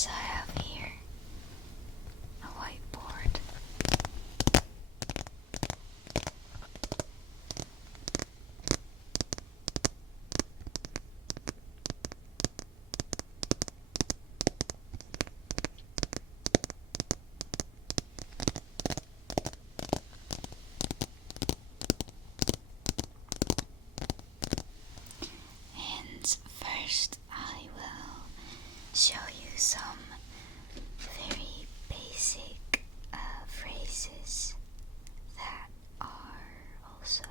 Yes, I have here a whiteboard. And first I will show you some very basic phrases that are also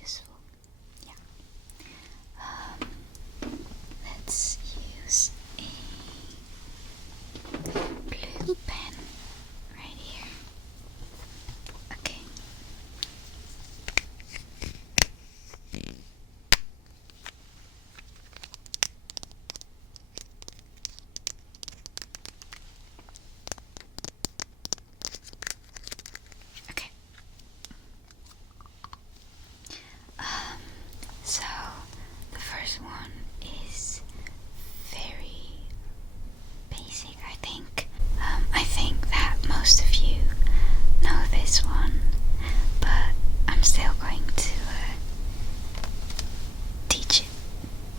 useful. Yeah. Let's use a blue pen right here. Okay. Okay. So the first one is very basic, I think. I think that most of you know this one, but I'm still going to teach it.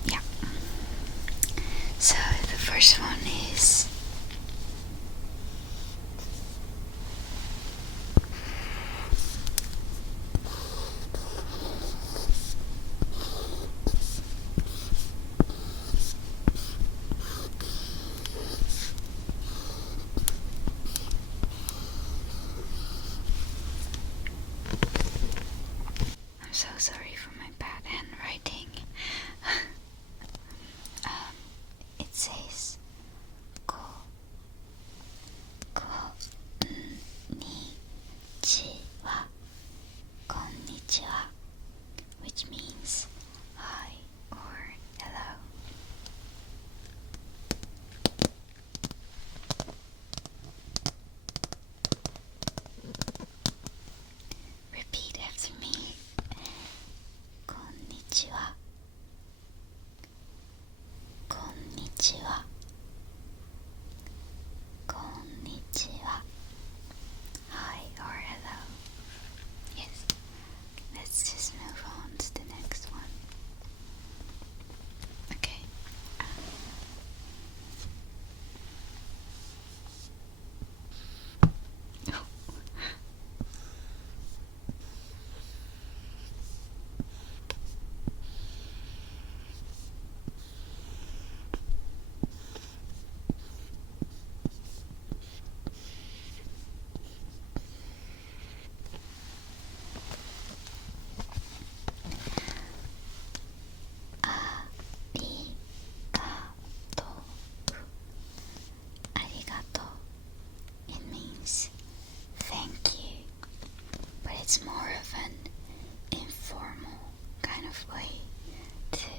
Yeah. So the first one is I'm so sorry for my bad handwriting. It says ko ni chi wa, konnichiwa, which means hi or hello. Repeat after me. Konnichiwa. Konnichiwa. Konnichiwa. Hi or hello. Yes. Let's just move on to the next one. Okay. Oh. Arigato. It means thank you, but it's more of an informal kind of way to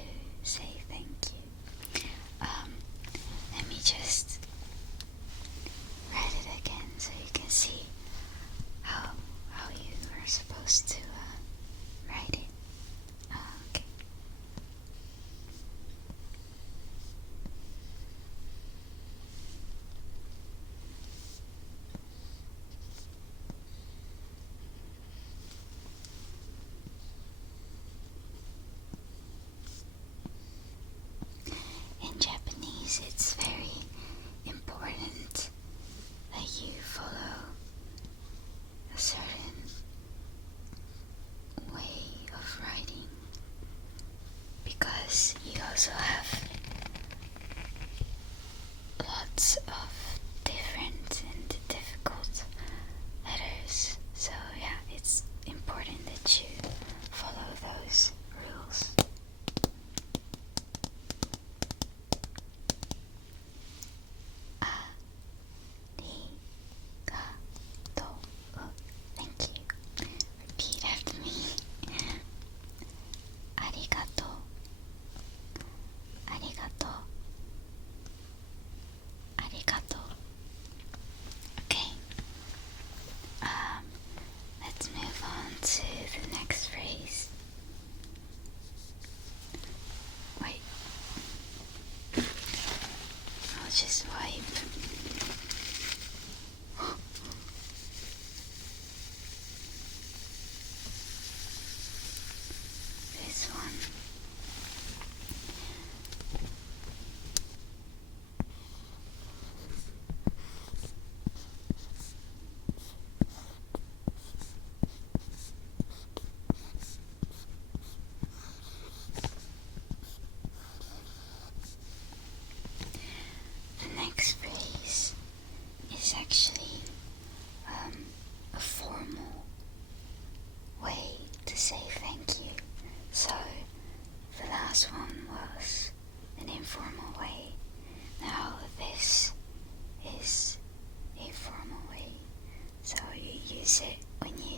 say thank you. Let me just write it again so you can see how you are supposed to write it. Okay. In Japanese, it's very important that you follow a certain way of writing, because you also have lots of different and difficult letters. So yeah, it's important that you follow those rules. Thank you. Repeat after me. Arigato. Arigato. Arigato.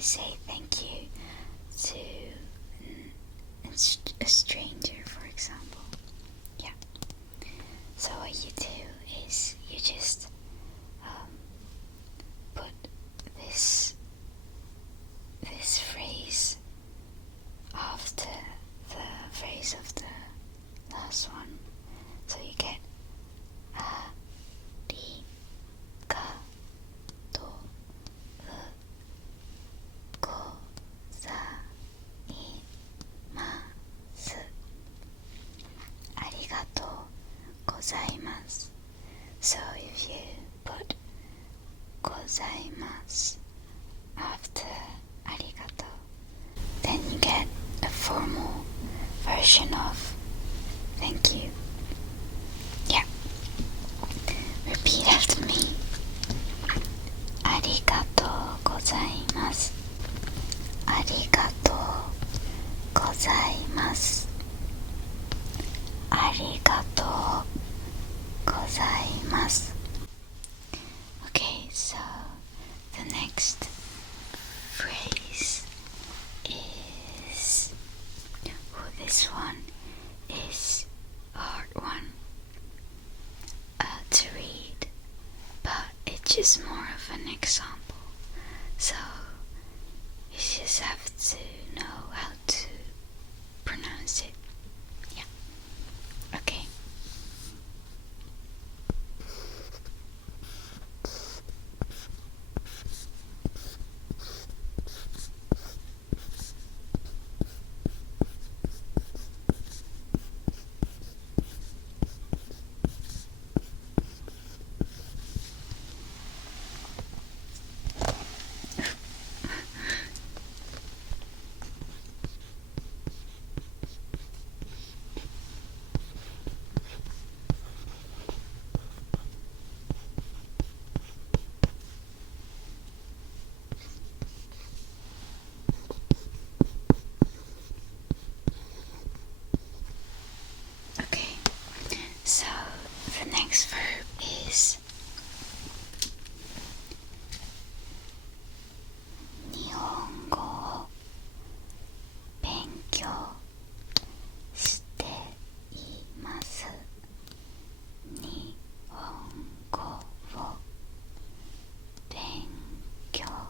say thank you to a stranger, for example. Yeah. So what you do is you just put this phrase after the phrase of the last one. So you get gozaimasu. So if you put gozaimasu after arigato, then you get a formal version of thank you. Yeah. Repeat after me. Arigatou gozaimasu. Arigatou gozaimasu. Arigatou gozaimasu. Okay, so the next phrase is, this one is a hard one to read, but it's just more of an example. So you just have to know how to pronounce it. Yeah. Okay. So the next verb is Nihongo wo benkyou shite imasu. Nihongo wo benkyou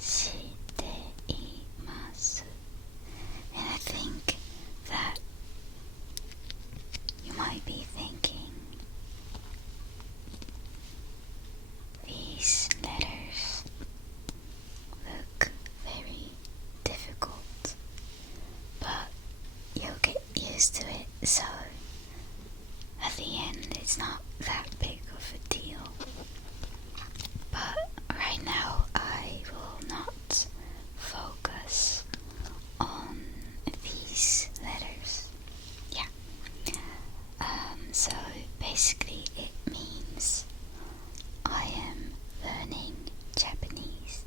shite imasu. And I think that you might be thinking, these letters look very difficult, but you'll get used to it, so at the end it's not that big of a deal. But right now I will not focus on these letters. Yeah. So basically it means I am learning Japanese.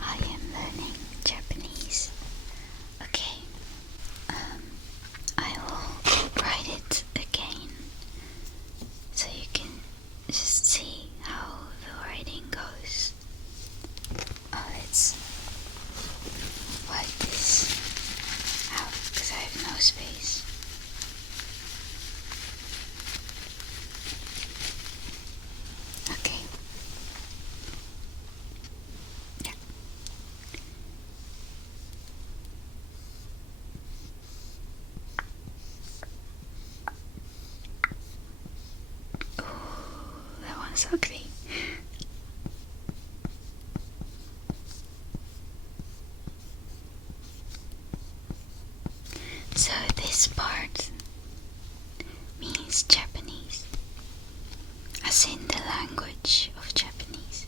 I am learning Japanese. Okay. I will write it again so you can just see how the writing goes. Let's wipe this out because I have no space. Okay. Yeah. Ooh, that one's ugly. So this part means Japanese, as in the language of Japanese.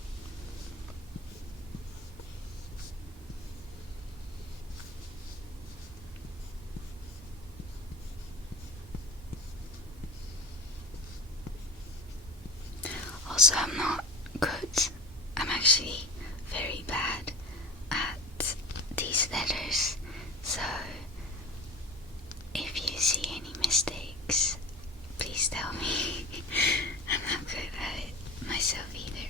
Also, I'm not good. I'm actually very bad at these letters, so if you see any mistakes, please tell me. I'm not good at it myself either.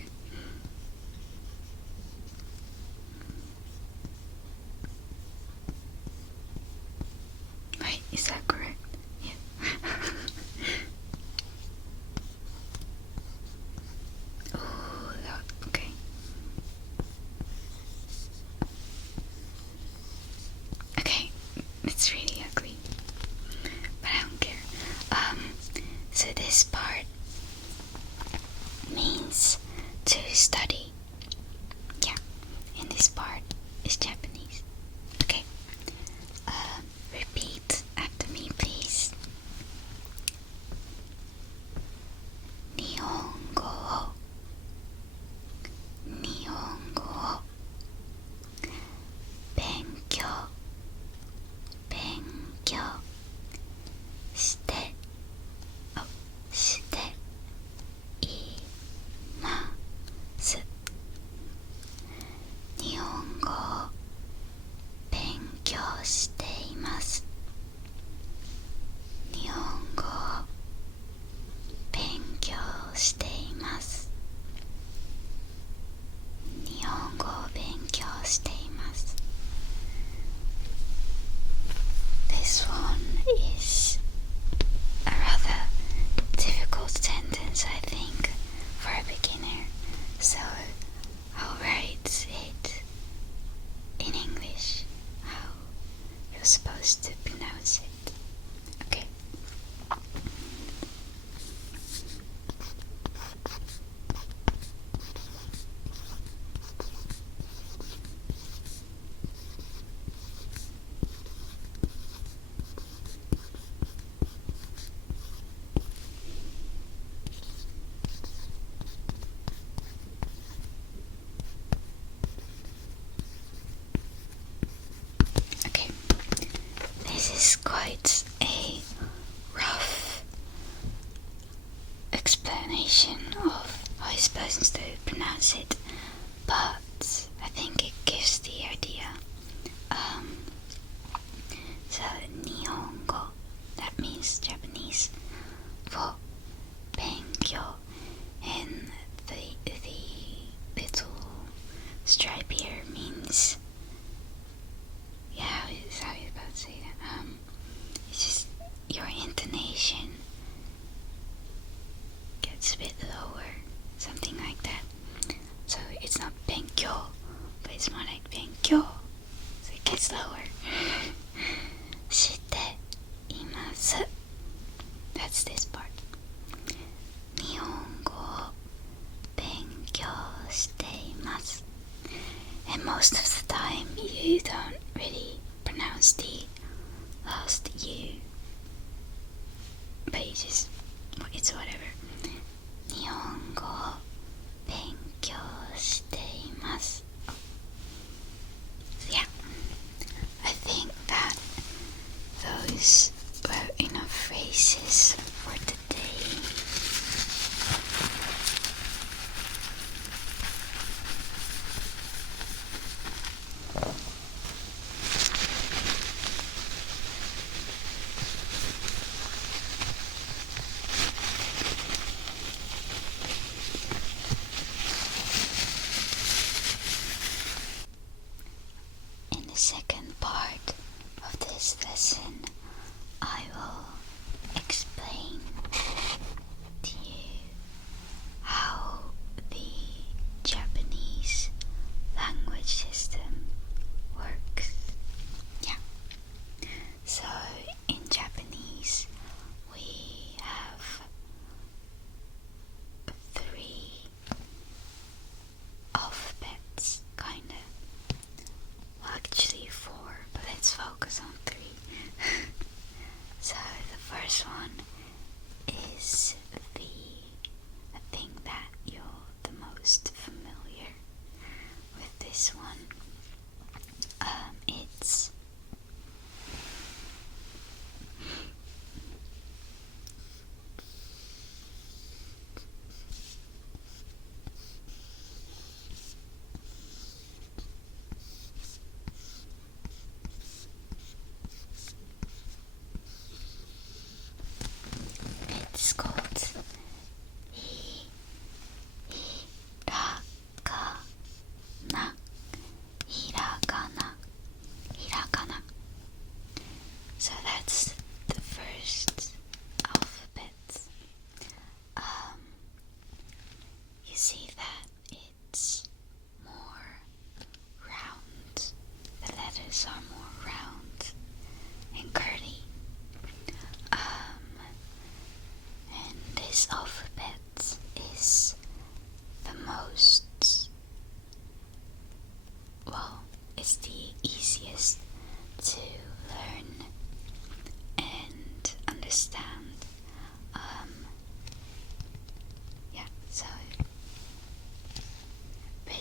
to study. Yeah, and this part is Japanese. Okay, repeat after me, please. Nihongo, Nihongo, Benkyou, Benkyou, Shite, Shite, Imasu. 日本語を勉強しています。日本語を勉強しています。日本語を勉強しています。This one is a rather difficult sentence, I think, for a beginner. So I'll write it in English, how you're supposed to pronounce it. Okay. Okay, this is quite a rough explanation of how you're supposed to pronounce it, but I think it gives the idea. So Nihongo, that means Japanese for Benkyou, and the little stripe here means, yeah, how are you about to say that? It's just your intonation gets a bit lower, something like that. So it's not Benkyou, but it's more like Benkyou, so it gets lower. しています. That's this part. 日本語を勉強しています. And most of the time you don't really pronounce the last U, but it's whatever. 日本語を勉強しています. So yeah, I think that those were enough phrases for today.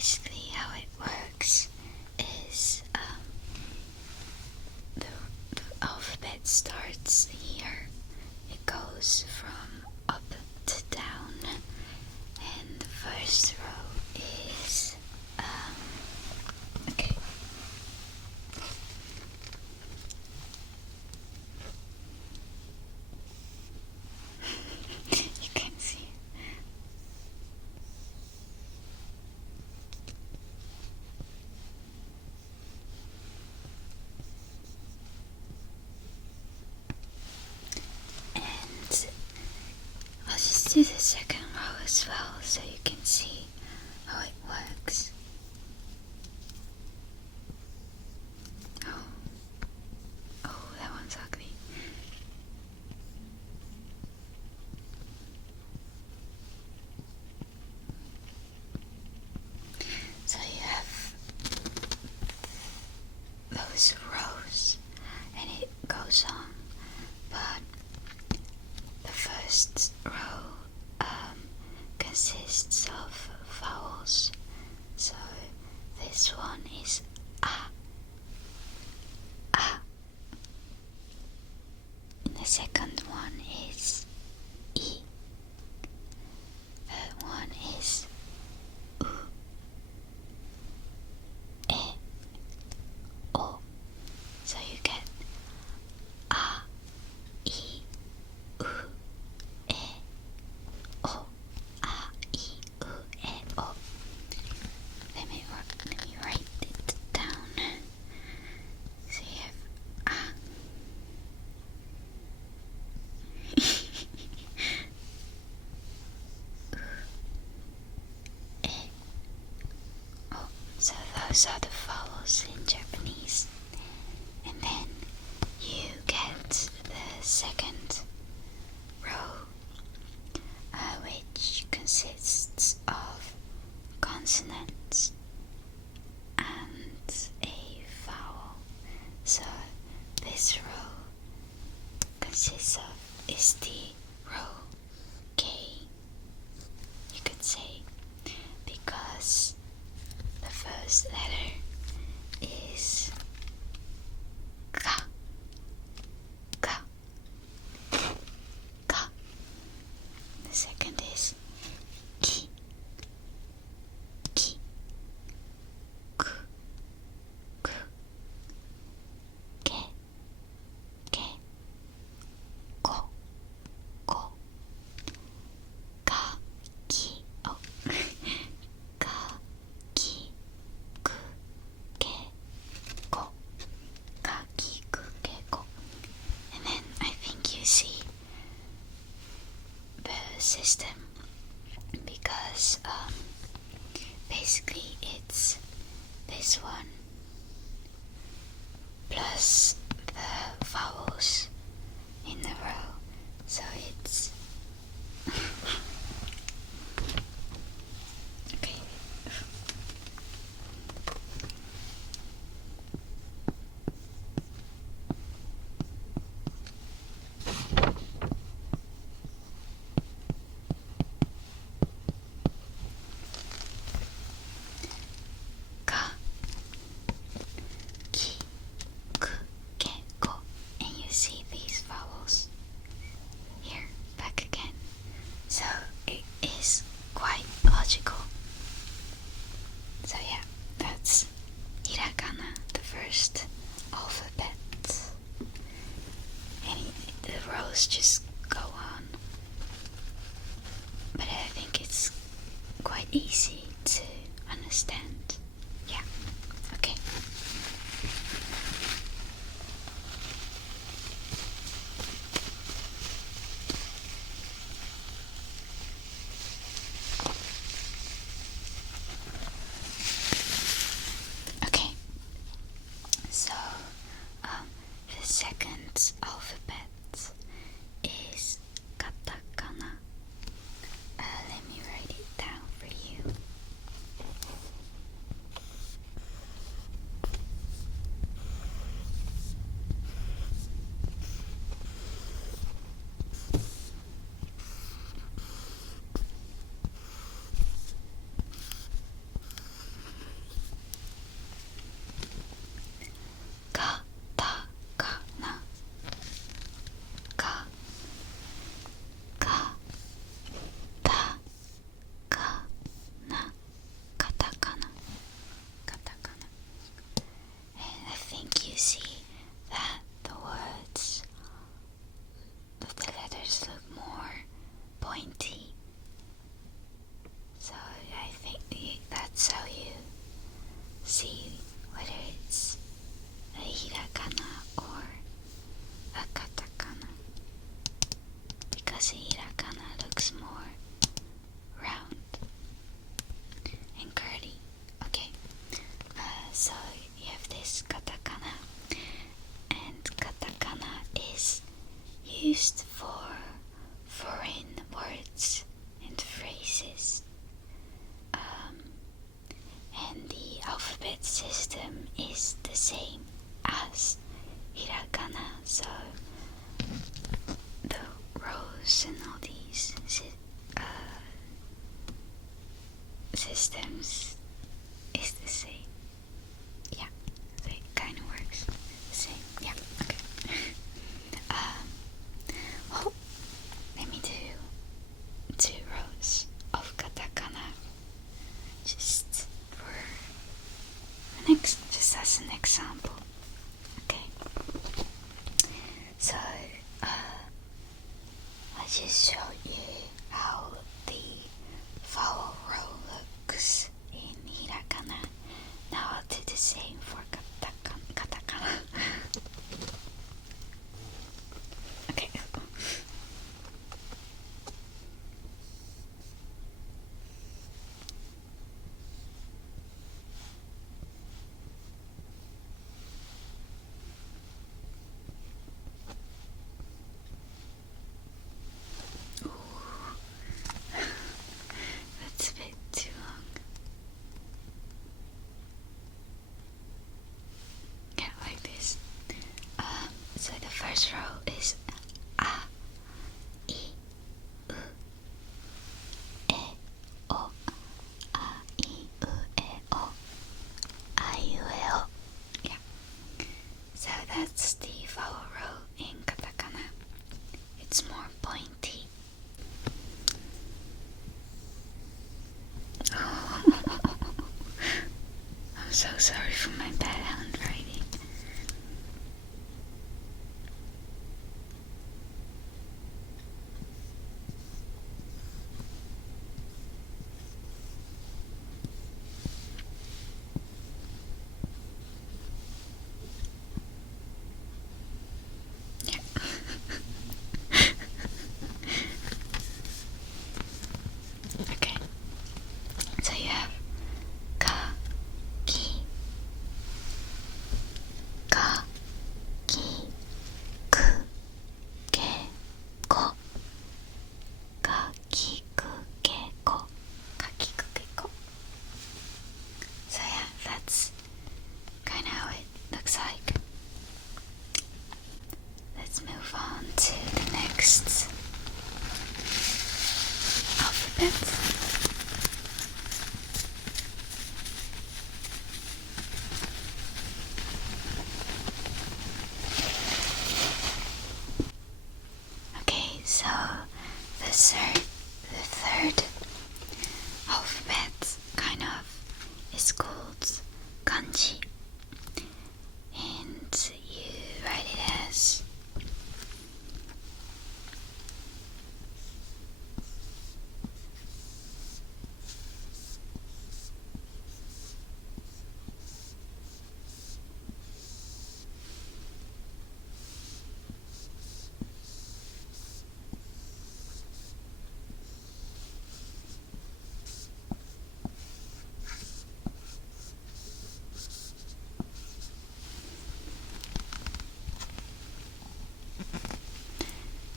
basically how it works is the alphabet starts here. It goes from up to down, and the first row is okay. You can see. And I'll just do the second row as well so you can see how it works. Oh, that one's ugly. So you have those rows and it goes on, but the first row consists of vowels. So this one is A. A. And the second one is E. Third one is U. E. O. So you get A, E, U, E, O. A, E, U, E, O. Let me write it down. So you have A. U, E, O. So those are the vowels in Japanese. And then you get the second row, which consists of consonants and a vowel. So this row consists of is the row K, you could say, because the first letter is Ka. Ka. Ka. The second is Ki. Ki. Ku. Ku. Ke. Ke. Ko. Ko. Ka. Ki. Oh. Ka. Ki. Ku. Ke. Ko. Ka. Ki. Ku. Ke. Ko. And then I think you see the system, because basically it's this one plus the vowels in the row, so it's okay. Ka, ki, ku, ke, ko, and you see these vowels here back again. So it is quite logical. So yeah, that's hiragana, the first alphabet. And the rows just go on. But I think it's quite easy to understand. Yeah, okay. Okay, so the second alphabet is katakana. Let me write it down for you. That's how you see whether it's a hiragana or a katakana, because a hiragana looks more round and curly. Okay, so you have this katakana, and katakana is used for foreign words and phrases, and the alphabet system is the same as hiragana, so the rows and all these systems is the same. Yeah, so it kind of works the same. Yeah, okay. Well, let me do 2 rows of katakana just as an example. Okay. So I just showed you how the vowel row looks in hiragana. Now I'll do the same for katakana. Okay. That's a bit too long. Yeah, like this. So the first row is a, I, U, E, O. A, I, U, E, O. A, U, E, O. Yeah. So that's the vowel row in katakana. It's more pointy. I'm so sorry for my bad handwriting. Yeah. Okay. So you have ka, ki, ka, ki, ku, ke, ko. Ka, ki, ku, ke, ko. Ka, ki, ku, ke, ko. So yeah, that's kind of how it looks like. Let's move on to the next alphabet. Okay, so the third alphabet kind of is called kanji, and you write it as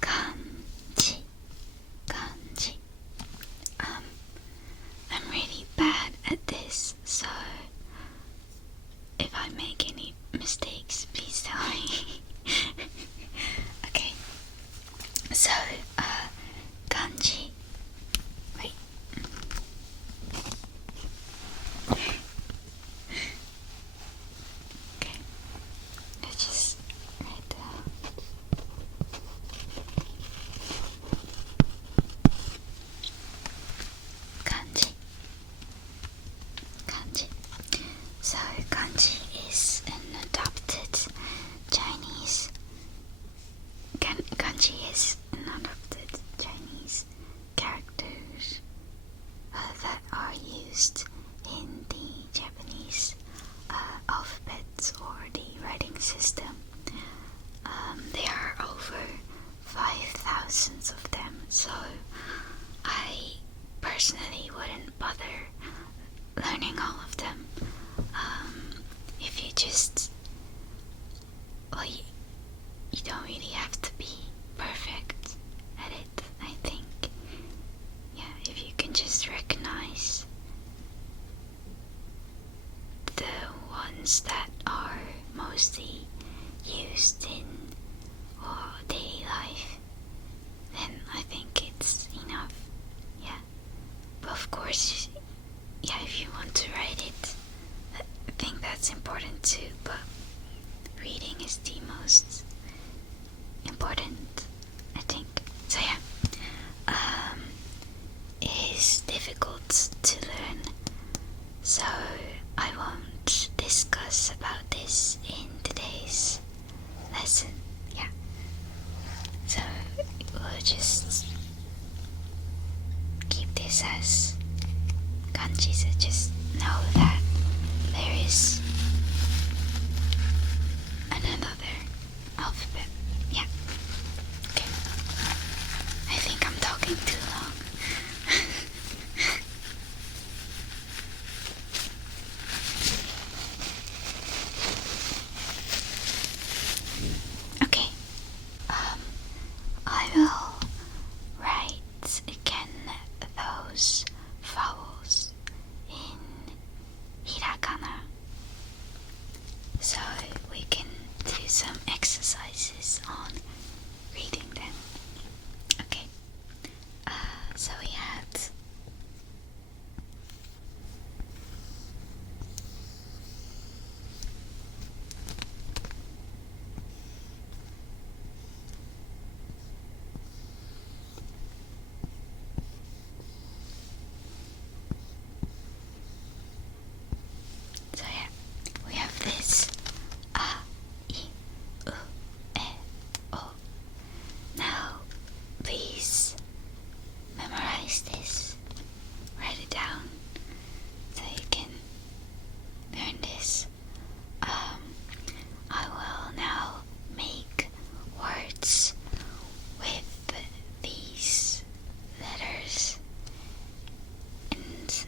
kanji. Kanji. I'm really bad at this, so if I make any mistakes, please tell me. Okay. So, kanji. Wait. Okay. Let's just write down. Kanji. Kanji. So kanji is an adopted Chinese. Kanji is an adopted Chinese characters that are used in wouldn't bother learning all of them. If you just, well, you don't really have to be perfect at it, I think. Yeah, if you can just recognize the ones that are mostly used in daily life, then I think it's enough. Yeah, but of course, yeah, if you want to write it, I think that's important too, but reading is the most important, I think. So yeah, it is difficult to learn, so I won't discuss about this in today's lesson. Yeah, so we'll just keep this as kanji, so just know that there is another alphabet. Yeah. Okay. I think I'm talking too long. Okay. I will write again those vowels in hiragana, so we can do some exercises on reading them. Okay, so we had we have this a, I, U, E, O. Now, please memorize this. Write it down so you can learn this. I will now make words with these letters, and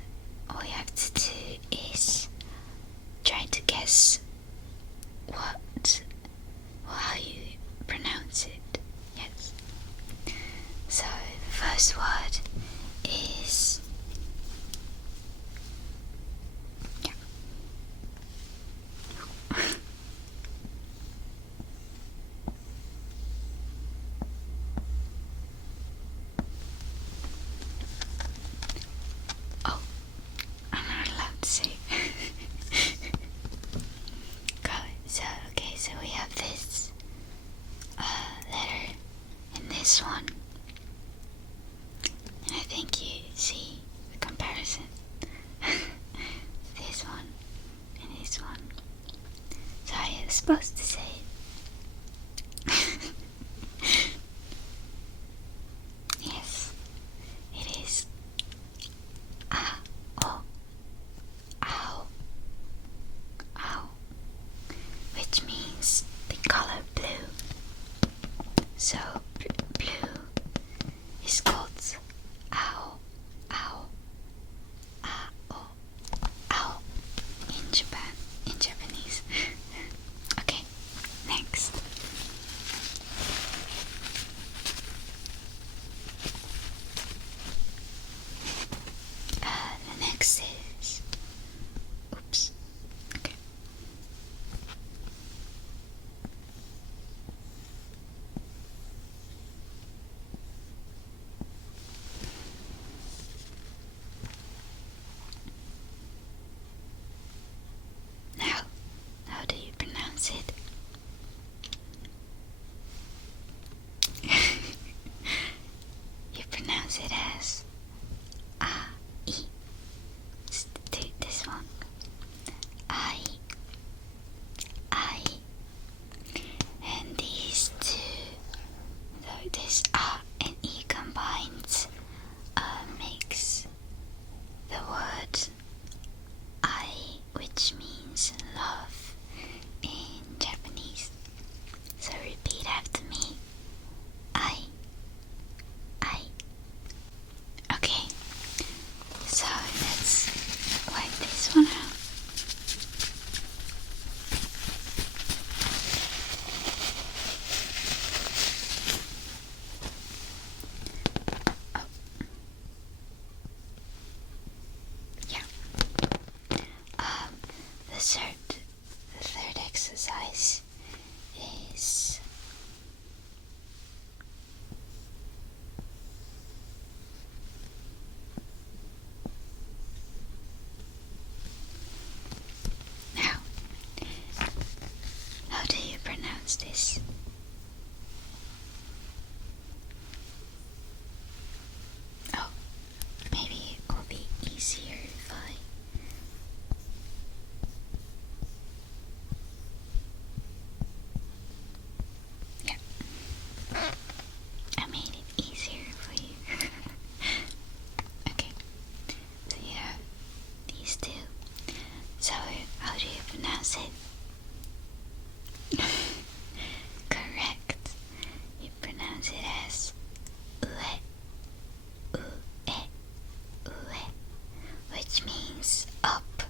all you have to do is try to guess how you pronounce it. Yes. So the first word is oh, I'm not allowed to say. So we have this letter and this one, and I think you see the comparison. This one and this one. So I was supposed to say it. Yes, it is ah, oh, ow, ow, which means the color blue. So blue is called ow, ow, ah, oh, ow in Japanese. Okay, the third exercise is now. How do you pronounce this? Oh, maybe it will be easier if I made it easier for you. Okay, so you have these two. So how do you pronounce it? Correct. You pronounce it as ue, which means up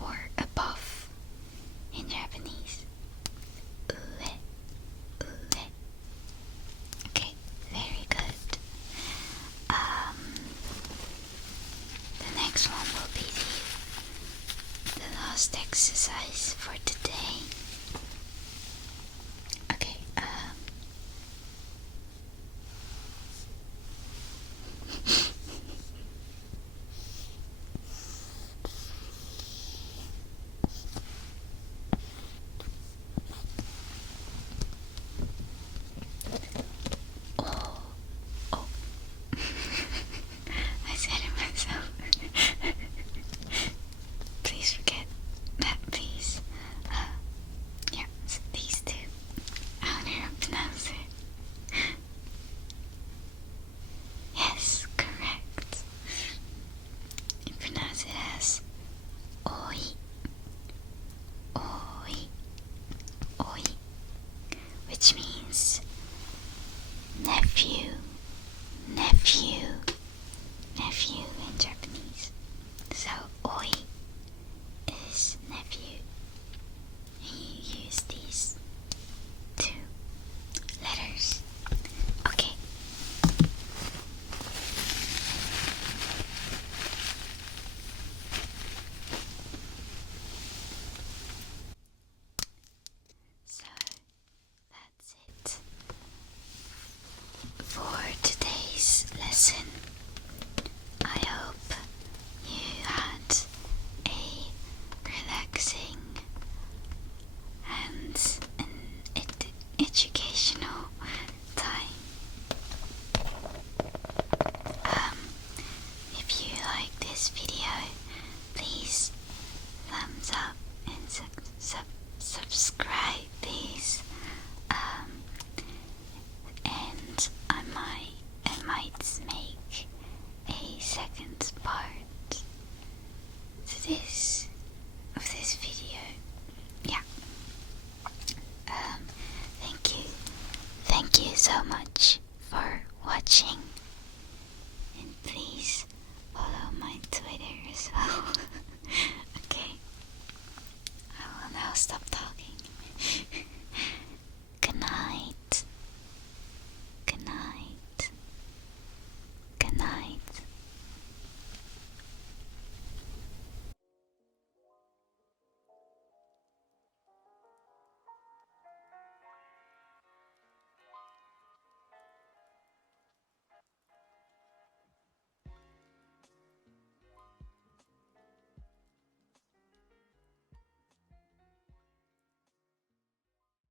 or above in Japanese. Ue. Okay, very good. The next one will be the last exercise for today. Okay, oh. I said it myself. Please forget that, please. Yeah, so these two. How do you pronounce it? Yes, correct. You pronounce it as oi, which means nephew in Japanese. So oi is nephew, and you use these two letters. Okay. So that's it for today's lesson. I hope you had a relaxing and an educational time. If you like this video, please thumbs up and subscribe, please. And I might make a second part to this